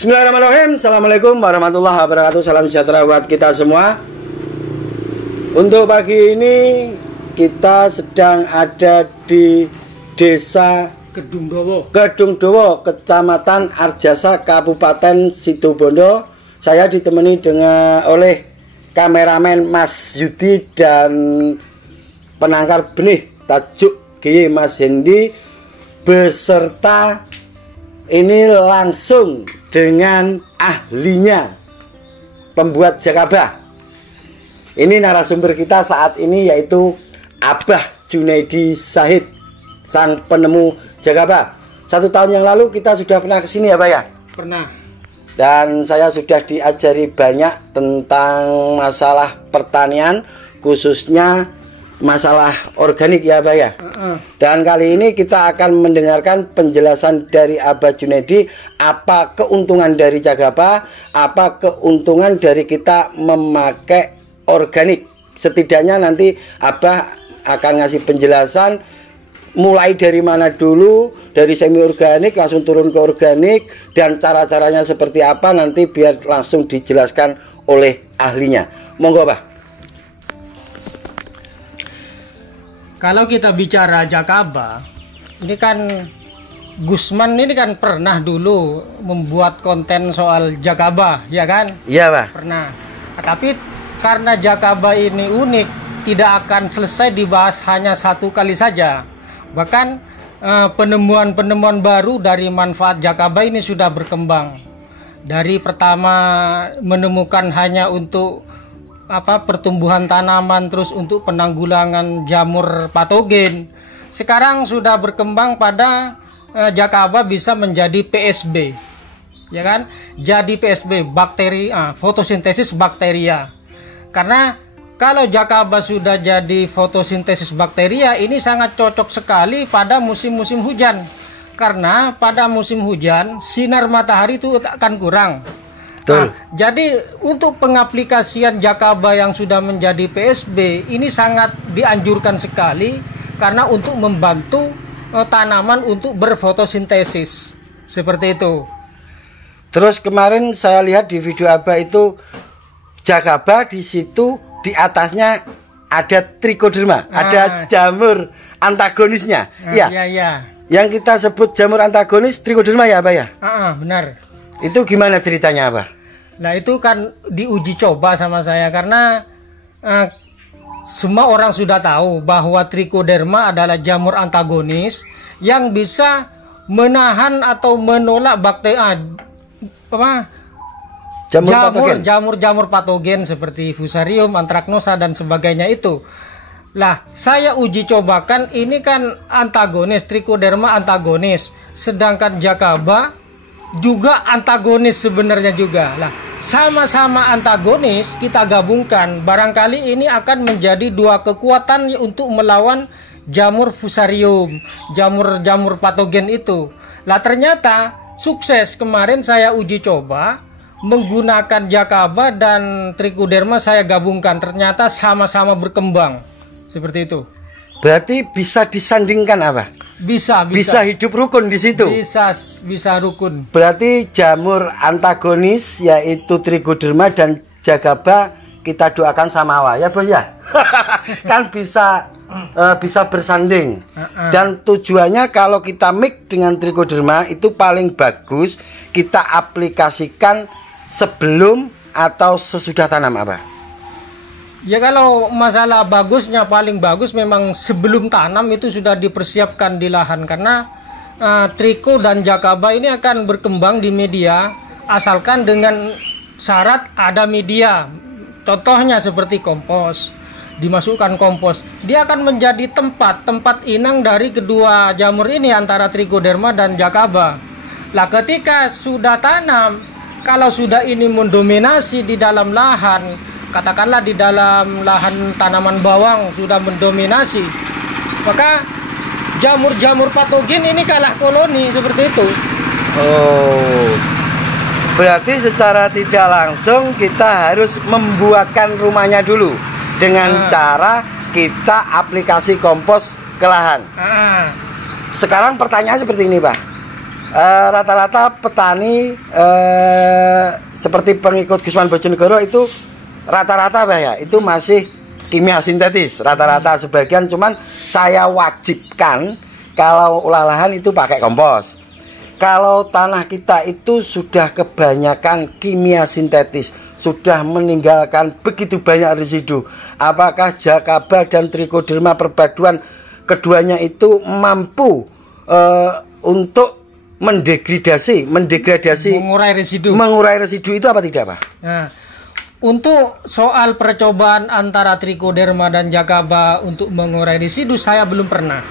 Bismillahirrahmanirrahim. Assalamualaikum warahmatullahi wabarakatuh. Salam sejahtera buat kita semua. Untuk pagi ini kita sedang ada di Desa Kedungdowo, Kecamatan Arjasa, Kabupaten Situbondo. Saya ditemani oleh kameramen Mas Yudi dan penangkar benih tajuk G Mas Hendi, beserta ini langsung dengan ahlinya pembuat jakaba. Ini narasumber kita saat ini yaitu Abah Junaidi Sahid, sang penemu jakaba. 1 tahun yang lalu kita sudah pernah kesini ya Pak ya? Pernah. Dan saya sudah diajari banyak tentang masalah pertanian, khususnya masalah organik ya Pak ya. Dan kali ini kita akan mendengarkan penjelasan dari Abah Junaidi, apa keuntungan dari jakaba, apa keuntungan dari kita memakai organik. Setidaknya nanti Abah akan ngasih penjelasan mulai dari mana dulu, dari semi organik langsung turun ke organik, dan cara-caranya seperti apa nanti biar langsung dijelaskan oleh ahlinya. Monggo Pak. Kalau kita bicara jakaba, ini kan Gusman ini kan pernah dulu membuat konten soal jakaba, ya kan? Iya Pak. Pernah. Tapi karena jakaba ini unik, tidak akan selesai dibahas hanya 1 kali saja. Bahkan penemuan-penemuan baru dari manfaat jakaba ini sudah berkembang. Dari pertama menemukan hanya untuk pertumbuhan tanaman, terus untuk penanggulangan jamur patogen. Sekarang sudah berkembang pada jakaba bisa menjadi PSB, ya kan? Jadi PSB, bakteri, fotosintesis bakteria. Karena kalau jakaba sudah jadi fotosintesis bakteria, ini sangat cocok sekali pada musim-musim hujan. Karena pada musim hujan sinar matahari itu akan kurang. Jadi untuk pengaplikasian jakaba yang sudah menjadi PSB ini sangat dianjurkan sekali, karena untuk membantu tanaman untuk berfotosintesis seperti itu. Terus kemarin saya lihat di video Abah itu jakaba, di situ di atasnya ada trichoderma, ada jamur antagonisnya. Iya. Yang kita sebut jamur antagonis trichoderma ya Abah ya? Benar. Itu gimana ceritanya Abah? Nah itu kan diuji coba sama saya, karena semua orang sudah tahu bahwa trichoderma adalah jamur antagonis yang bisa menahan atau menolak bakteri jamur patogen seperti Fusarium, Anthracnosa dan sebagainya itu. Lah, saya uji cobakan ini kan antagonis, trichoderma antagonis, sedangkan jakaba juga antagonis sebenarnya juga. Lah, sama-sama antagonis kita gabungkan, barangkali ini akan menjadi 2 kekuatan untuk melawan jamur Fusarium, jamur patogen itu. Lah ternyata sukses. Kemarin saya uji coba menggunakan jakaba dan trichoderma, saya gabungkan, ternyata sama-sama berkembang. Seperti itu. Berarti bisa disandingkan apa? Bisa hidup rukun di situ. Bisa rukun. Berarti jamur antagonis yaitu trichoderma dan jakaba kita doakan samawa ya Bos ya. Kan bisa bersanding. Dan tujuannya kalau kita mix dengan trichoderma itu paling bagus kita aplikasikan sebelum atau sesudah tanam apa? Ya kalau masalah bagusnya, paling bagus memang sebelum tanam itu sudah dipersiapkan di lahan, karena triko dan jakaba ini akan berkembang di media asalkan dengan syarat ada media. Contohnya seperti kompos, dimasukkan kompos, dia akan menjadi tempat inang dari kedua jamur ini antara trichoderma dan jakaba. Lah ketika sudah tanam, kalau sudah ini mendominasi di dalam lahan, katakanlah di dalam lahan tanaman bawang sudah mendominasi, maka jamur-jamur patogen ini kalah koloni seperti itu. Oh, berarti secara tidak langsung kita harus membuatkan rumahnya dulu dengan cara kita aplikasi kompos ke lahan. Sekarang pertanyaan seperti ini Pak, rata-rata petani seperti pengikut Gusman Bojonegoro itu rata-rata Pak ya, itu masih kimia sintetis rata-rata. Sebagian cuman saya wajibkan kalau olah lahan itu pakai kompos. Kalau tanah kita itu sudah kebanyakan kimia sintetis, sudah meninggalkan begitu banyak residu, apakah Jakaba dan Trichoderma perpaduan keduanya itu mampu untuk mendegradasi mengurai residu itu apa tidak Pak? Nah, untuk soal percobaan antara Trichoderma dan Jakaba untuk mengurai residu saya belum pernah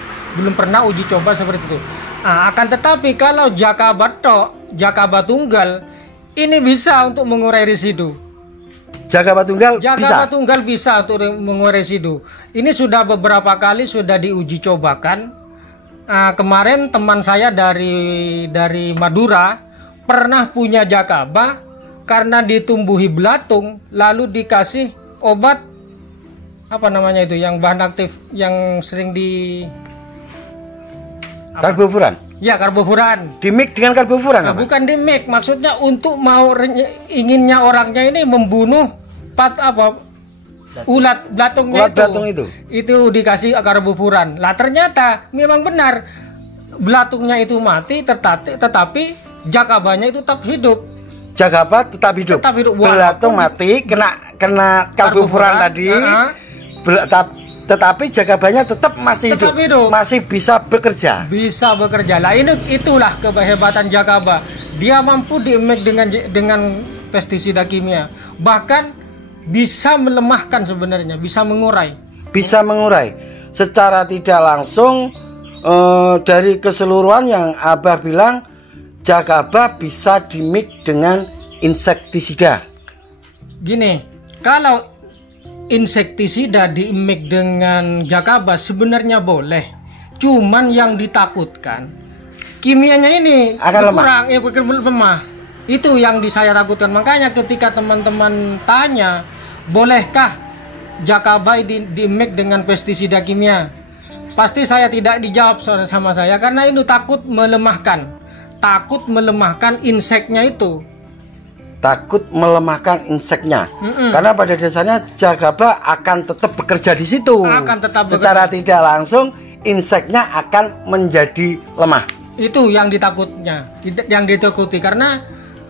uji coba seperti itu. Nah, akan tetapi kalau Jakaba tunggal ini bisa untuk mengurai residu. Jakaba tunggal bisa untuk mengurai residu. Ini sudah beberapa kali sudah diuji cobakan. Kemarin teman saya dari Madura pernah punya Jakaba, karena ditumbuhi belatung lalu dikasih obat apa namanya itu yang bahan aktif yang sering di karbofuran. Ya, karbofuran. Di-mix dengan karbofuran apa? Bukan di-mix, maksudnya untuk inginnya orangnya ini membunuh ulat belatungnya itu. Itu dikasih karbofuran. Lah ternyata memang benar belatungnya itu mati, tetapi Jakabanya itu tetap hidup. Jakaba tetap hidup. Belatung mati kena karbofuran tadi. Tetapi Jakabanya tetap masih hidup. Masih bisa bekerja. Lah itulah kehebatan Jakaba. Dia mampu di-mix dengan pestisida kimia. Bahkan bisa melemahkan sebenarnya, bisa mengurai. Secara tidak langsung dari keseluruhan yang Abah bilang, Jakaba bisa di-mix dengan insektisida. Gini, kalau insektisida di-mix dengan Jakaba sebenarnya boleh. Cuman yang ditakutkan kimianya ini akan lemah. Itu yang saya takutkan. Makanya ketika teman-teman tanya, bolehkah Jakaba di-mix dengan pestisida kimia? Pasti saya tidak dijawab sama saya, karena itu takut melemahkan inseknya itu. Karena pada dasarnya Jakaba akan tetap bekerja di situ. Secara tidak langsung inseknya akan menjadi lemah. Itu yang ditakuti, karena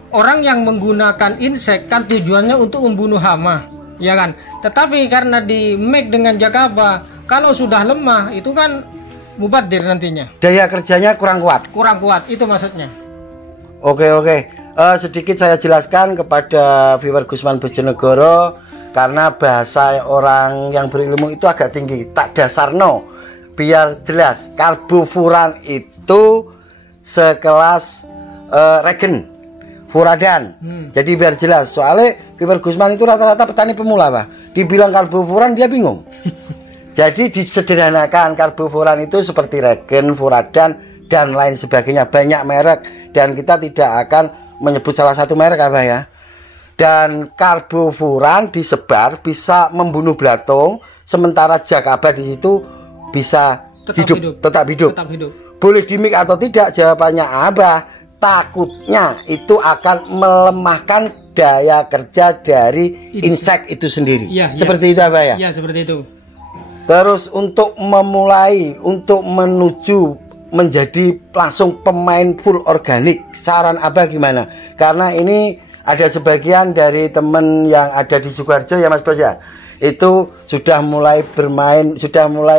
orang yang menggunakan insek kan tujuannya untuk membunuh hama, ya kan? Tetapi karena di-mix dengan Jakaba, kalau sudah lemah itu kan mubadir nantinya. Daya kerjanya kurang kuat, itu maksudnya. Oke. Sedikit saya jelaskan kepada viewer Gusman Bojonegoro, karena bahasa orang yang berilmu itu agak tinggi. Tak dasarno, biar jelas. Karbofuran itu sekelas regen, furadan. Jadi biar jelas. Soalnya viewer Gusman itu rata-rata petani pemula Pak. Dibilang karbofuran dia bingung. Jadi disederhanakan, karbofuran itu seperti regen, furadan, dan lain sebagainya. Banyak merek, dan kita tidak akan menyebut salah satu merek apa ya. Dan karbofuran disebar bisa membunuh belatung, sementara Jakaba di situ bisa tetap hidup. Boleh di-mix atau tidak? Jawabannya Abah, takutnya itu akan melemahkan daya kerja dari insek itu sendiri. Seperti itu Abah ya? Iya, seperti itu. Terus untuk menuju menjadi langsung pemain full organik, saran Abah gimana? Karena ini ada sebagian dari temen yang ada di Sukoharjo ya Mas Bos ya, itu sudah mulai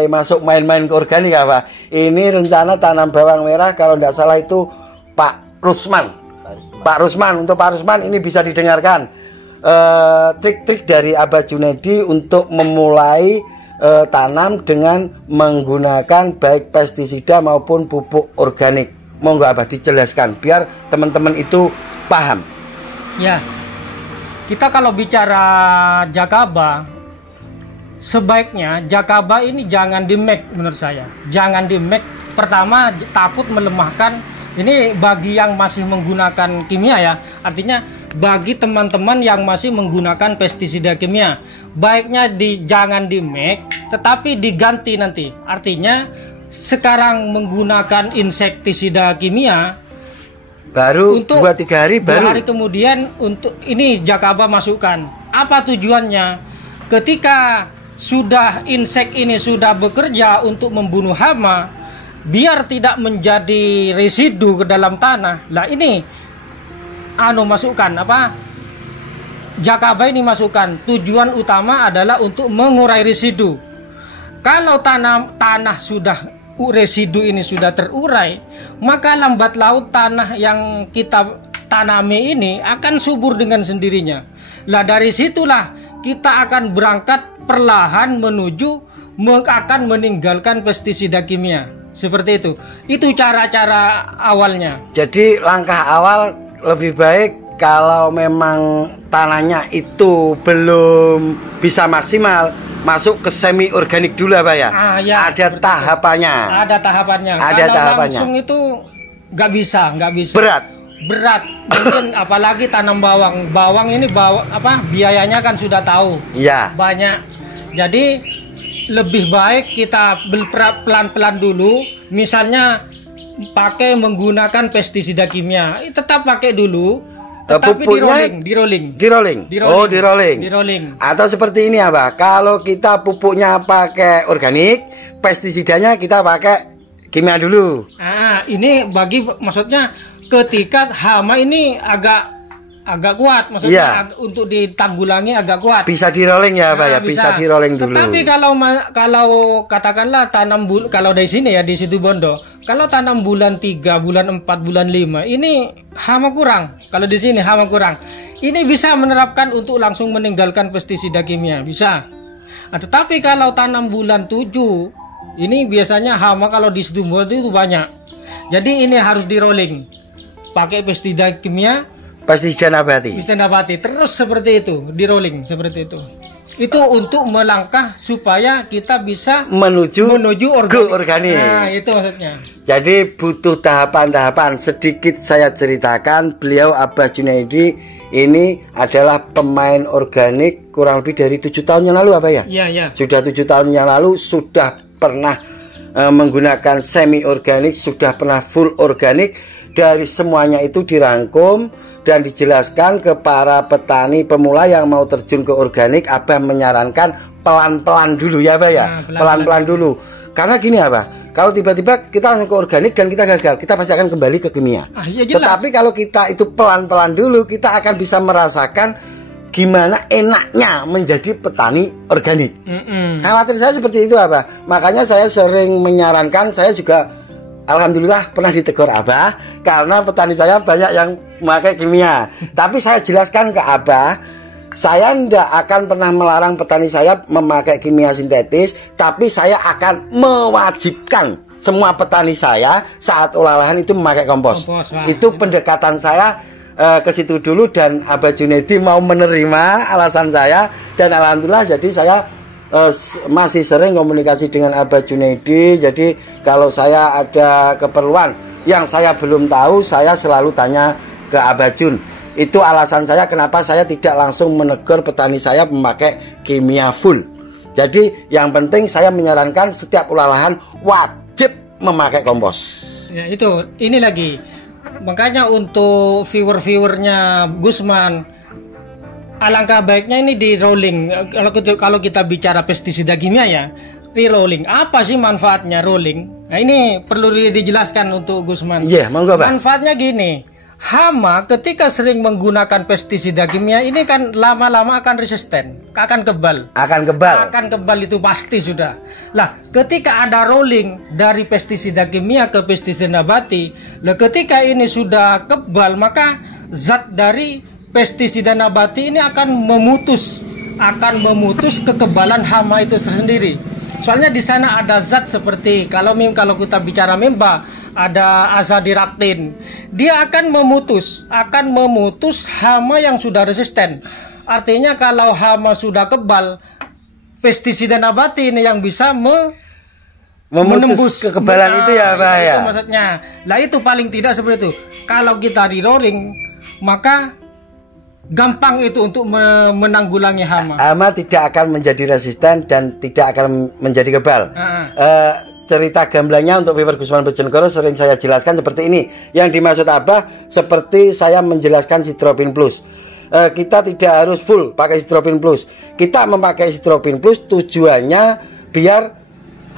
masuk main-main ke organik Abah. Ini rencana tanam bawang merah kalau tidak salah itu Pak Rusman. Untuk Pak Rusman ini bisa didengarkan trik-trik dari Abah Junaidi untuk memulai tanam dengan menggunakan baik pestisida maupun pupuk organik. Monggo Abah dijelaskan biar teman-teman itu paham. Ya, kita kalau bicara Jakaba, sebaiknya Jakaba ini jangan di-mix menurut saya. Jangan di-mix. Pertama, takut melemahkan. Ini bagi yang masih menggunakan kimia ya. Artinya bagi teman-teman yang masih menggunakan pestisida kimia, baiknya jangan di-mix, tetapi diganti nanti. Artinya sekarang menggunakan insektisida kimia, Baru untuk 2-3 hari baru. 2 hari kemudian untuk ini Jakaba masukkan. Apa tujuannya? Ketika sudah insek ini sudah bekerja untuk membunuh hama, biar tidak menjadi residu ke dalam tanah. Lah ini masukkan apa? Jakaba ini masukkan. Tujuan utama adalah untuk mengurai residu. Kalau tanah sudah residu ini sudah terurai, maka lambat laun tanah yang kita tanami ini akan subur dengan sendirinya. Lah dari situlah kita akan berangkat perlahan menuju akan meninggalkan pestisida kimia. Seperti itu. Itu cara-cara awalnya. Jadi langkah awal lebih baik kalau memang tanahnya itu belum bisa maksimal, masuk ke semi organik dulu Pak ya? Ya, ada tahapannya. Ada tahapannya. Ada kalau tahapannya. Langsung itu nggak bisa. Berat. Mungkin apalagi tanam bawang. Bawang ini biayanya kan sudah tahu. Iya. Banyak. Jadi lebih baik kita pelan-pelan dulu. Misalnya menggunakan pestisida kimia, tetap pakai dulu. Tetapi di rolling. Oh, di rolling. Atau seperti ini apa? Kalau kita pupuknya pakai organik, pestisidanya kita pakai kimia dulu. Ini maksudnya ketika hama ini agak kuat, maksudnya untuk ditanggulangi agak kuat. Bisa di rolling ya, Pak ya? Bisa di rolling dulu. Tetapi kalau katakanlah kalau dari sini ya di Situbondo, kalau tanam bulan 3, bulan 4, bulan 5, ini hama kurang. Kalau di sini hama kurang. Ini bisa menerapkan untuk langsung meninggalkan pestisida kimia, bisa. Tetapi kalau tanam bulan 7, ini biasanya hama kalau di Situbondo itu banyak. Jadi ini harus di rolling. Pakai pestisida kimia, pestisida nabati. Terus seperti itu, di rolling seperti itu. Itu untuk melangkah supaya kita bisa menuju organik. Nah, itu maksudnya. Jadi butuh tahapan-tahapan. Sedikit saya ceritakan, beliau Abah Junaidi ini adalah pemain organik kurang lebih dari 7 tahun yang lalu apa ya? Iya. Sudah 7 tahun yang lalu sudah pernah menggunakan semi organik, sudah pernah full organik. Dari semuanya itu dirangkum dan dijelaskan ke para petani pemula yang mau terjun ke organik. Abah menyarankan pelan-pelan dulu ya Pak ya. Pelan-pelan dulu. Karena gini Abah, kalau tiba-tiba kita langsung ke organik dan kita gagal, kita pasti akan kembali ke kimia. Ya jelas. Tetapi kalau kita itu pelan-pelan dulu, kita akan bisa merasakan gimana enaknya menjadi petani organik. Khawatir saya seperti itu Abah. Makanya saya sering menyarankan, saya juga alhamdulillah pernah ditegur Abah karena petani saya banyak yang memakai kimia. Tapi saya jelaskan ke Abah, saya tidak akan pernah melarang petani saya memakai kimia sintetis, tapi saya akan mewajibkan semua petani saya saat olah lahan itu memakai kompos. Itu pendekatan saya ke situ dulu, dan Abah Junaidi mau menerima alasan saya, dan alhamdulillah jadi saya masih sering komunikasi dengan Abah Junaidi. Jadi kalau saya ada keperluan yang saya belum tahu, saya selalu tanya ke Abah Jun. Itu alasan saya kenapa saya tidak langsung menegur petani saya memakai kimia full. Jadi yang penting saya menyarankan setiap olah lahan wajib memakai kompos. Ya itu, ini lagi. Makanya untuk viewer-viewernya Gusman, alangkah baiknya ini di rolling. Kalau kita bicara pestisida kimia ya, di rolling. Apa sih manfaatnya rolling? Nah ini perlu dijelaskan untuk Gusman. Iya, monggo Pak. Manfaatnya gini, hama ketika sering menggunakan pestisida kimia ini kan lama-lama akan resisten, akan kebal. Akan kebal itu pasti sudah. Lah, ketika ada rolling dari pestisida kimia ke pestisida nabati, lah ketika ini sudah kebal, maka zat dari pestisida nabati ini akan memutus kekebalan hama itu sendiri. Soalnya di sana ada zat seperti kalau kita bicara memba, ada azadirachtin. Dia akan memutus hama yang sudah resisten. Artinya kalau hama sudah kebal, pestisida nabati ini yang bisa menembus kekebalan itu ya Pak ya. Itu maksudnya. Lah itu paling tidak seperti itu. Kalau kita di rolling, maka gampang itu untuk menanggulangi hama. Hama tidak akan menjadi resisten dan tidak akan menjadi kebal. cerita gamblangnya untuk viewer Gusman Bojonegoro sering saya jelaskan seperti ini. Yang dimaksud Abah seperti saya menjelaskan Sidropin Plus. Kita tidak harus full pakai Sidropin Plus. Kita memakai Sidropin Plus tujuannya biar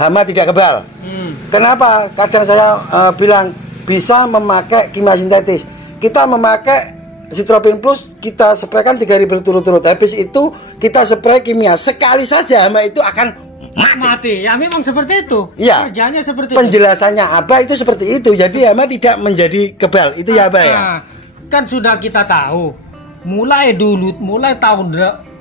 hama tidak kebal. Kenapa? Kadang saya bilang bisa memakai kimia sintetis. Kita memakai Sidropin Plus, kita spraykan 3 hari berturut-turut. Habis itu kita spray kimia. Sekali saja hama itu akan mati. Ya memang seperti itu. Ya. Kerjanya seperti penjelasannya itu. Abah itu seperti itu. Jadi hama tidak menjadi kebal. Itu ya Abah ya. Kan sudah kita tahu. Mulai tahun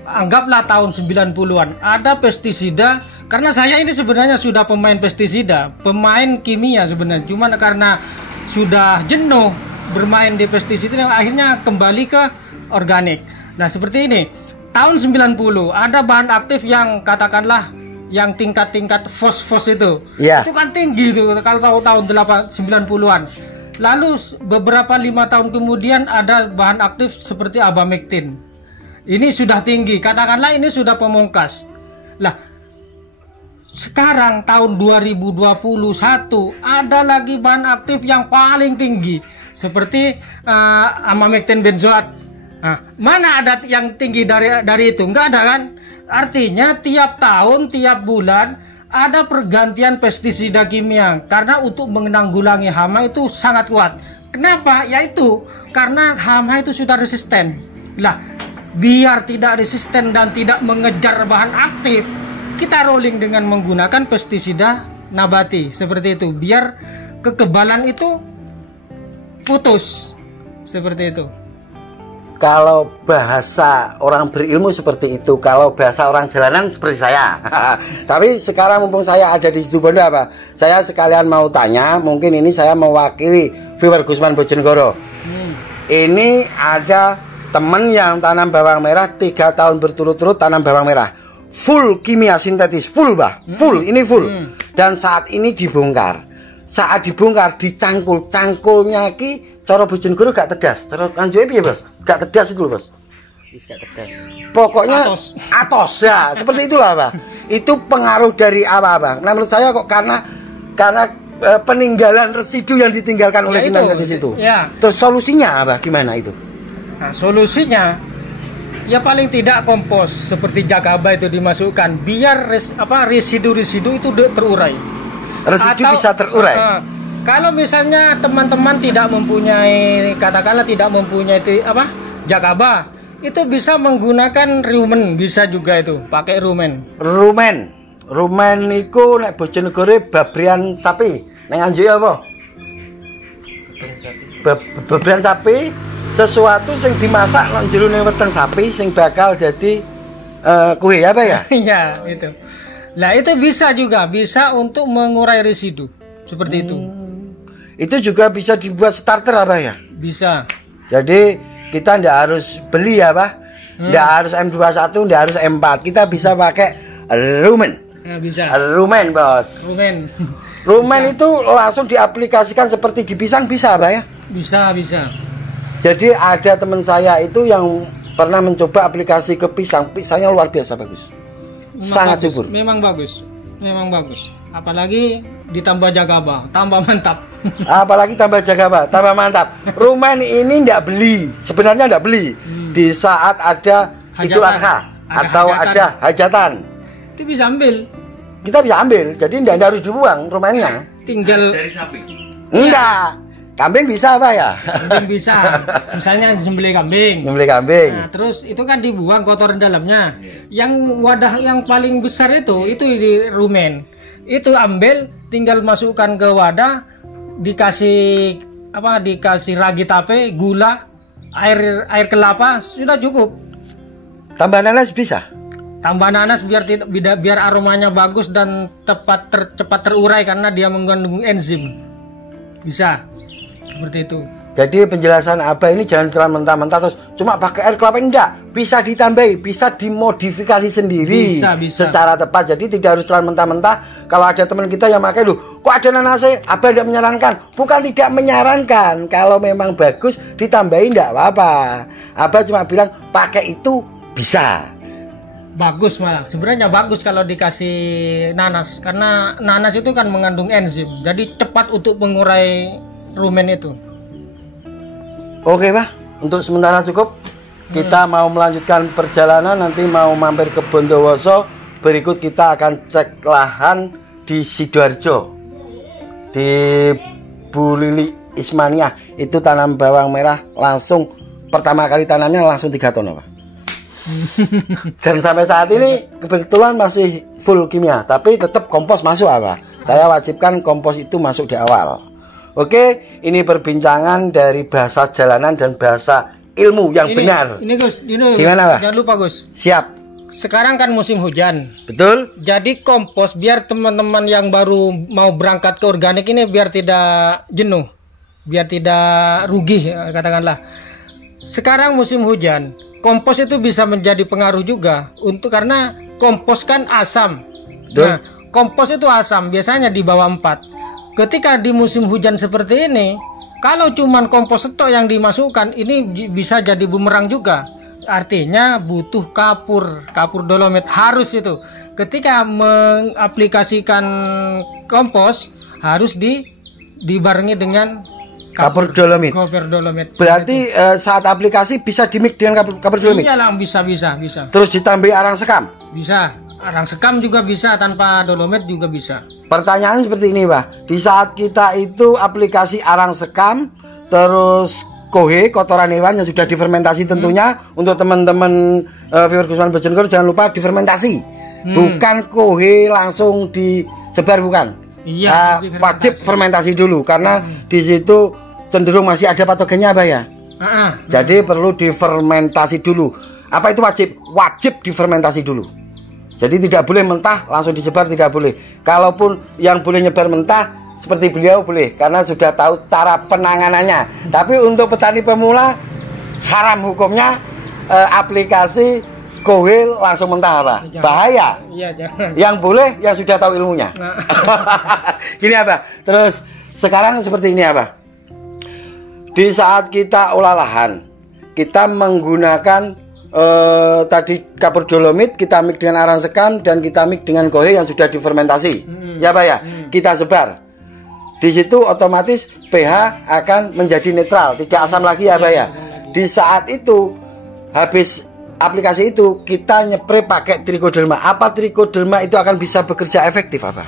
anggaplah tahun 90-an ada pestisida. Karena saya ini sebenarnya sudah pemain pestisida, pemain kimia sebenarnya. Cuma karena sudah jenuh bermain di pestisida, akhirnya kembali ke organik. Nah seperti ini, tahun 90 ada bahan aktif yang katakanlah yang tingkat-tingkat fos itu, itu kan tinggi itu kalau tahun 90-an. Lalu beberapa 5 tahun kemudian ada bahan aktif seperti abamectin. Ini sudah tinggi, katakanlah ini sudah pemungkas. Lah sekarang tahun 2021 ada lagi bahan aktif yang paling tinggi seperti amamectin benzoat. Nah, mana ada yang tinggi dari itu? Enggak ada kan? Artinya tiap tahun, tiap bulan ada pergantian pestisida kimia karena untuk menanggulangi hama itu sangat kuat. Kenapa? Yaitu karena hama itu sudah resisten. Lah, biar tidak resisten dan tidak mengejar bahan aktif, kita rolling dengan menggunakan pestisida nabati seperti itu. Biar kekebalan itu putus seperti itu. Kalau bahasa orang berilmu seperti itu, kalau bahasa orang jalanan seperti saya. Tapi sekarang mumpung saya ada di situ Bondo apa? Saya sekalian mau tanya, mungkin ini saya mewakili viewer Gusman Bojonegoro. Ini ada teman yang tanam bawang merah 3 tahun berturut-turut tanam bawang merah. Full kimia sintetis, full bah, full, ini full. Dan saat ini dibongkar. Saat dibongkar dicangkul, cangkulnya ki cara Bojonegoro gak tegas. Cara kanjoe piye, Bos? Gak tegas itu loh, Bos. Gak tegas. Pokoknya atos ya, seperti itulah, Pak. Itu pengaruh dari apa, Bang? Nah, menurut saya kok karena peninggalan residu yang ditinggalkan oleh kimia sintetis itu. Ya. Terus solusinya apa? Gimana itu? Nah, solusinya ya paling tidak kompos seperti Jagaba itu dimasukkan biar residu-residu itu terurai. Residu bisa terurai. Kalau misalnya teman-teman tidak mempunyai, katakanlah tidak mempunyai Jagaba, itu bisa menggunakan rumen, bisa juga itu pakai rumen. Rumen niku nek Bojonegoro babrian sapi. Neng Anjuk apa? Babrian sapi, sesuatu sing dimasak nang jerone weteng sapi sing bakal jadi kue apa ya? Iya, itu. Lah itu bisa juga, bisa untuk mengurai residu seperti itu. Itu juga bisa dibuat starter apa ya? Bisa. Jadi kita ndak harus beli ya, Pak. Ndak harus M21, ndak harus M4. Kita bisa pakai rumen. Ya, bisa. Rumen, Bos. Rumen itu langsung diaplikasikan seperti di pisang bisa, Pak ya? Bisa. Jadi ada teman saya itu yang pernah mencoba aplikasi ke pisang. Pisangnya luar biasa bagus. Sangat subur. Memang bagus. Apalagi ditambah Jagaba, tambah mantap. Apalagi tambah Jagaba, tambah mantap. Rumen ini ndak beli, sebenarnya ndak beli. Di saat ada Idul Adha atau ada hajatan, itu bisa ambil. Kita bisa ambil, jadi ndak harus dibuang rumennya. Tinggal dari sapi. Enggak. Kambing bisa apa ya? Kambing bisa. Misalnya nyembelih kambing. Nah, terus itu kan dibuang kotoran dalamnya. Yang wadah yang paling besar itu di rumen. Itu ambil, tinggal masukkan ke wadah, dikasih ragi tape, gula, air kelapa, sudah cukup. Tambah nanas bisa. Tambah nanas biar aromanya bagus dan cepat terurai karena dia mengandung enzim. Bisa. Seperti itu. Jadi penjelasan Abah ini jangan terlalu mentah-mentah terus cuma pakai air kelapa, enggak. Bisa ditambahi, bisa dimodifikasi sendiri bisa. Secara tepat. Jadi tidak harus terlalu mentah-mentah. Kalau ada teman kita yang pakai, kok ada nanasnya? Abah tidak menyarankan. Bukan tidak menyarankan. Kalau memang bagus ditambahi enggak apa-apa. Abah cuma bilang pakai itu bisa. Bagus malah. Sebenarnya bagus kalau dikasih nanas karena nanas itu kan mengandung enzim. Jadi cepat untuk mengurai rumen itu. Oke, Pak. Untuk sementara cukup. Kita mau melanjutkan perjalanan, nanti mau mampir ke Bondowoso. Berikut kita akan cek lahan di Sidoarjo. Di Bu Lili Ismania. Itu tanam bawang merah langsung pertama kali tanamnya langsung 3 ton, Pak. Dan sampai saat ini kebetulan masih full kimia, tapi tetap kompos masuk, Pak. Saya wajibkan kompos itu masuk di awal. Oke, ini perbincangan dari bahasa jalanan dan bahasa ilmu yang benar. Ini Gus, ini gimana, Pak? Jangan lupa, Gus. Siap. Sekarang kan musim hujan. Betul. Jadi kompos biar teman-teman yang baru mau berangkat ke organik ini biar tidak jenuh, biar tidak rugi katakanlah. Sekarang musim hujan, kompos itu bisa menjadi pengaruh juga karena kompos kan asam. Betul. Nah, kompos itu asam biasanya di bawah 4. Ketika di musim hujan seperti ini, kalau cuman kompos stok yang dimasukkan, ini bisa jadi bumerang juga. Artinya butuh kapur dolomit harus itu. Ketika mengaplikasikan kompos harus dibarengi dengan kapur dolomit. Berarti saat aplikasi bisa dimix dengan kapur dolomit. Iya lah, bisa. Terus ditambahi arang sekam. Bisa. Arang sekam juga bisa, tanpa dolomit juga bisa. Pertanyaan seperti ini, Pak. Di saat kita itu aplikasi arang sekam, terus kohe, kotoran hewan yang sudah difermentasi tentunya, untuk teman-teman viewer Gusman Bojonegoro jangan lupa difermentasi. Bukan kohe langsung disebar, bukan. Iya, wajib fermentasi dulu karena di situ cenderung masih ada patogennya, Pak ya. Jadi perlu difermentasi dulu. Apa itu wajib? Wajib difermentasi dulu. Jadi tidak boleh mentah langsung disebar, tidak boleh. Kalaupun yang boleh nyebar mentah seperti beliau boleh, karena sudah tahu cara penanganannya. Tapi untuk petani pemula haram hukumnya aplikasi kohil langsung mentah, Pak. Bahaya. Iya, jangan. Yang boleh yang sudah tahu ilmunya. Gini, apa? Terus sekarang seperti ini, apa? Di saat kita olah lahan, kita menggunakan tadi kapur dolomit, kita mix dengan arang sekam, dan kita mix dengan kohe yang sudah difermentasi. Ya, Pak ya? Kita sebar. Di situ otomatis pH akan menjadi netral, tidak asam lagi, ya, Pak ya? Di saat itu habis aplikasi itu kita nyepre pakai trichoderma. Apa trichoderma itu akan bisa bekerja efektif, apa?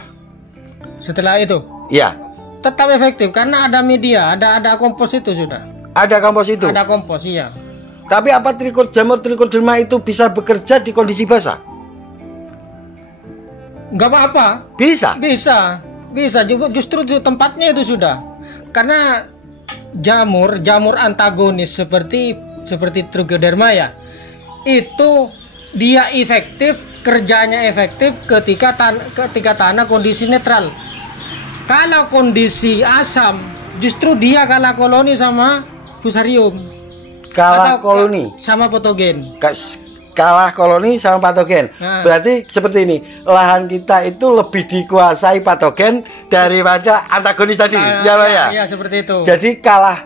Setelah itu? Iya. Tetap efektif karena ada media, ada kompos itu sudah. Ada kompos itu? Ada kompos, iya. Tapi apa jamur trichoderma itu bisa bekerja di kondisi basah? Nggak apa-apa. Bisa? Bisa. Justru itu tempatnya itu sudah. Karena jamur antagonis seperti trichoderma ya, itu dia efektif, kerjanya efektif ketika tanah kondisi netral. Kalau kondisi asam, justru dia kalah koloni sama fusarium. Kalah koloni sama patogen. Kalah koloni sama patogen. Berarti seperti ini, lahan kita itu lebih dikuasai patogen daripada antagonis tadi. Ya, Pak ya? Iya, seperti itu. Jadi kalah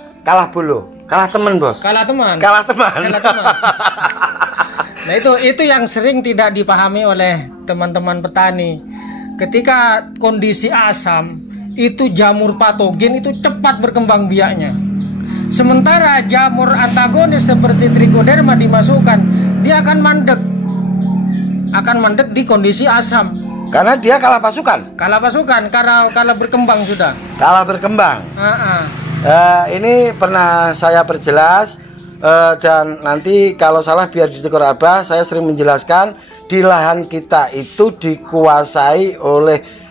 bulu. Kalah teman, Bos. Kalah teman. Nah, itu yang sering tidak dipahami oleh teman-teman petani. Ketika kondisi asam, itu jamur patogen itu cepat berkembang biaknya. Sementara jamur antagonis seperti trichoderma dimasukkan, dia akan mandek di kondisi asam. Karena dia kalah pasukan. Karena berkembang sudah. Kalah berkembang. Ini pernah saya perjelas, dan nanti kalau salah biar ditegur Abah. Saya sering menjelaskan di lahan kita itu dikuasai oleh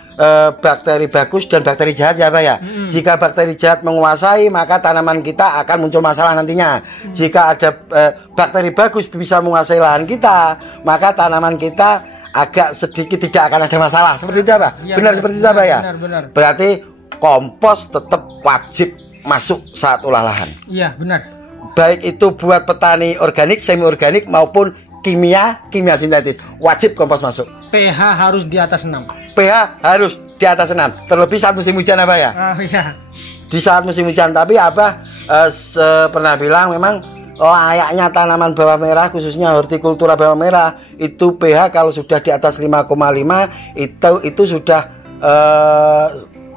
bakteri bagus dan bakteri jahat, ya, Pak ya. Jika bakteri jahat menguasai, maka tanaman kita akan muncul masalah nantinya. Jika ada bakteri bagus bisa menguasai lahan kita, maka tanaman kita agak sedikit tidak akan ada masalah. Seperti itu, Pak. Ya, benar seperti itu, Pak ya. Benar. Berarti kompos tetap wajib masuk saat olah lahan. Iya, benar. Baik itu buat petani organik, semi organik maupun kimia sintetis, wajib kompos masuk. pH harus di atas 6. pH harus di atas 6. Terlebih saat musim hujan, apa ya? Oh iya. Di saat musim hujan. Tapi Abah pernah bilang memang layaknya tanaman bawang merah, khususnya hortikultura bawang merah, itu pH kalau sudah di atas 5,5 itu sudah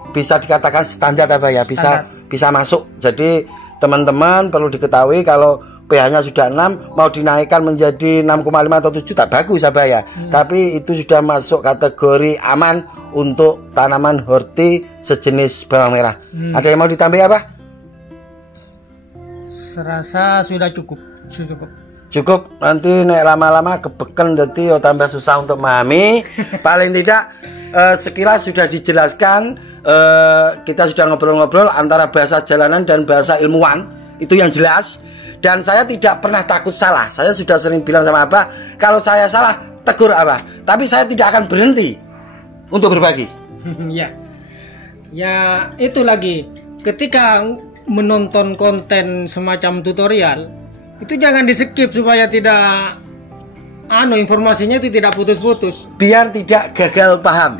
bisa dikatakan standar apa ya, bisa masuk. Jadi teman-teman perlu diketahui kalau pH-nya sudah 6, mau dinaikkan menjadi 6,5 atau 7 tak bagus apa ya. Tapi itu sudah masuk kategori aman untuk tanaman horti sejenis bawang merah. Ada yang mau ditambah apa? Serasa sudah cukup. Cukup, nanti naik lama-lama kebeken jadi tambah susah untuk memahami. Paling tidak sekilas sudah dijelaskan. Kita sudah ngobrol-ngobrol antara bahasa jalanan dan bahasa ilmuwan, itu yang jelas. Dan saya tidak pernah takut salah. Saya sudah sering bilang sama Abah, kalau saya salah tegur Abah, tapi saya tidak akan berhenti untuk berbagi. Ya itu lagi, ketika menonton konten semacam tutorial itu jangan di skip supaya tidak informasinya itu tidak putus-putus, biar tidak gagal paham.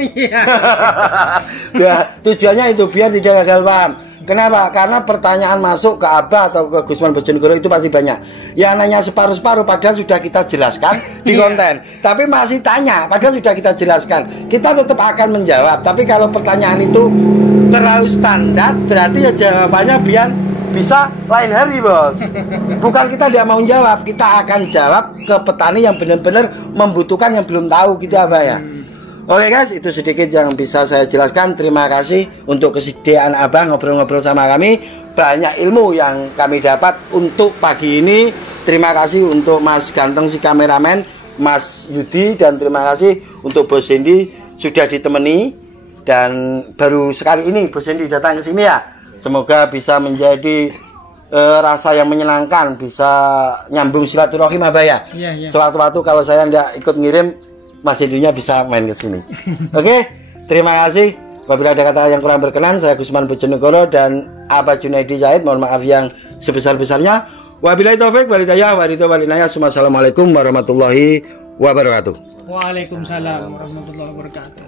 Tujuannya itu biar tidak gagal paham. Kenapa? Karena pertanyaan masuk ke Abah atau ke Gusman Bojonegoro itu pasti banyak. Yang nanya separuh-separuh padahal sudah kita jelaskan di konten. Tapi masih tanya padahal sudah kita jelaskan. Kita tetap akan menjawab. Tapi kalau pertanyaan itu terlalu standar, berarti ya jawabannya biar bisa lain hari, Bos. Bukan kita tidak mau jawab, kita akan jawab ke petani yang benar-benar membutuhkan, yang belum tahu gitu Abah ya. Oke guys, itu sedikit yang bisa saya jelaskan. Terima kasih untuk kesediaan Abah ngobrol-ngobrol sama kami. Banyak ilmu yang kami dapat untuk pagi ini. Terima kasih untuk Mas Ganteng si kameramen, Mas Yudi, dan terima kasih untuk Bos Hendy sudah ditemani. Dan baru sekali ini Bos Hendy datang ke sini ya. Semoga bisa menjadi rasa yang menyenangkan, bisa nyambung silaturahim Abah ya. Sewaktu-waktu kalau saya tidak ikut ngirim, Mas Hendy-nya bisa main ke sini. Oke, terima kasih. Apabila ada kata yang kurang berkenan, saya Gusman Bojonegoro dan Abah Junaidi Zahid mohon maaf yang sebesar-besarnya. Wabillahi taufik walhidayah walhidayah. Wassalamualaikum warahmatullahi wabarakatuh. Waalaikumsalam warahmatullahi wabarakatuh.